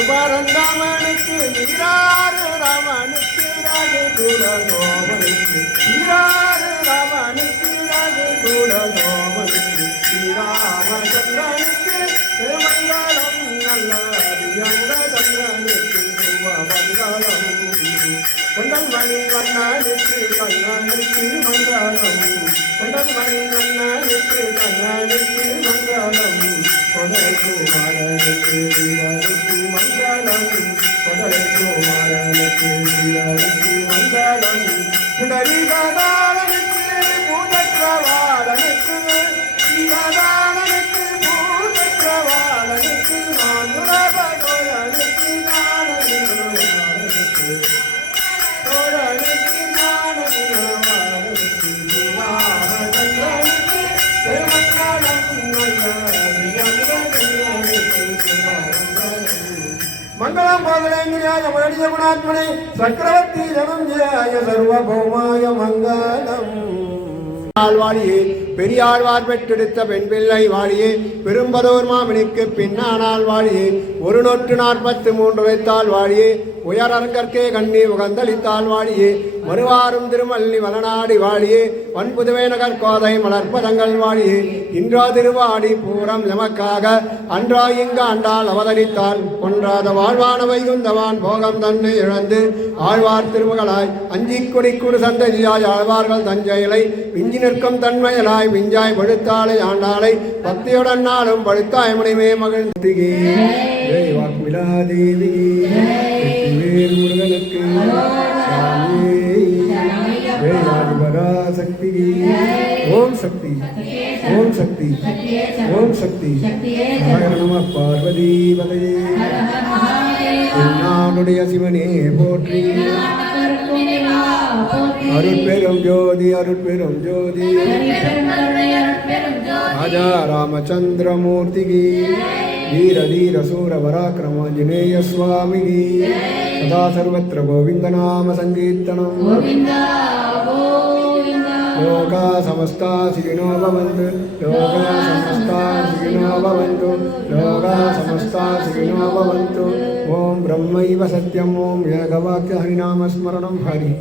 மனுபரந்தாமனுக்கு நீராறு ராமனுக்கு ராகு கூட நோமனுக்கு நீராறு ராமனுக்கு ராகு கூட நோமனுக்கு ஸ்ரீராமச்சந்திரனுக்கு மங்களம் நல்ல அடியங்கதங்களுக்கு மங்களம் கொண்டல் மணி வண்ணனுக்கு கண்ணனுக்கு மங்களம் கொண்டல் மணி வண்ணனுக்கு கண்ணனுக்கு மங்களம் கொடலைக்கு மாறனுக்கு வீரருக்கு மங்களம் கொடலைக்கு மாறனுக்கு வீரருக்கு மங்களம் புடரிகாலனுக்கு பூதற்றவாளனுக்கு ஸ்ரீகாலனுக்கு பூதற்றவாளனுக்கு நானுரபகோரனுக்கு ஞானவிரோதனுக்கு தோழனுக்கு ஞானவிரோதனுக்கு ராமச்சந்திரனுக்கு மங்களம் மங்களம் பாதரேந்திராய மரணிய குணாத்மனே சக்கரவர்த்தி ஜனம் ஜெய சர்வபௌமாய மங்களம். ஆழ்வாழியே பெரியாழ்வார் பெற்றெடுத்த பெண் பிள்ளை வாழியே பெரும்பதோர் மாமணிக்கு பின்னானால் வாழியே 143 வைத்தால் வாழியே உயரங்கற்கே கண்ணி உகந்தளித்தால் வாழியே மறுவாரும் திருமல்லி வளநாடி வாழியே வன்புதுவை நகர் கோதை மலர்பதங்கள் வாழியே இன்றா திருவாடி பூரம் எமக்காக அன்றா இங்கு ஆண்டால் அவதரித்தால் கொன்றாத வாழ்வான வைகுந்தவான் போகம் தன்னை இழந்து ஆழ்வார் திருமகளாய் அஞ்சிக் கொடிக்குடு சந்ததியாய் ஆழ்வார்கள் தஞ்சையிலை விஞ்சி நிற்கும் தன்மையலாய் விஞ்சாய் பழுத்தாளை ஆண்டாளை பக்தியுடன் நாளும் பழுத்தாய் மணிமே மகிழ்ந்திகே ஜெய் வாக்மிலா தேவி வேல் முருகனுக்கு சக்தி ஓம் சக்தி ஓம் சக்தி ஓம் சக்தி நம பார்வதி பதையே நாடுடைய சிவனே போற்றி அருட்பெரும் ஜோதி அருட்பெரும் ஜோதி ராஜா ராமச்சந்திரமூர்த்திகி வீர தீர சூர பராக்கிரமாஞ்சனேய சுவாமிகி சதா சர்வத்திர கோவிந்த நாம சங்கீர்த்தனம் லோகா சமஸ்தா சுகினோ பவந்து லோகா சமஸ்தா சுகினோ பவந்து லோகா சமஸ்தா சுகினோ பவந்து ஓம் பிரம்மைவ சத்யம் ஓம் ஏகவாக்ய ஹரிநாம ஸ்மரணம் ஹரி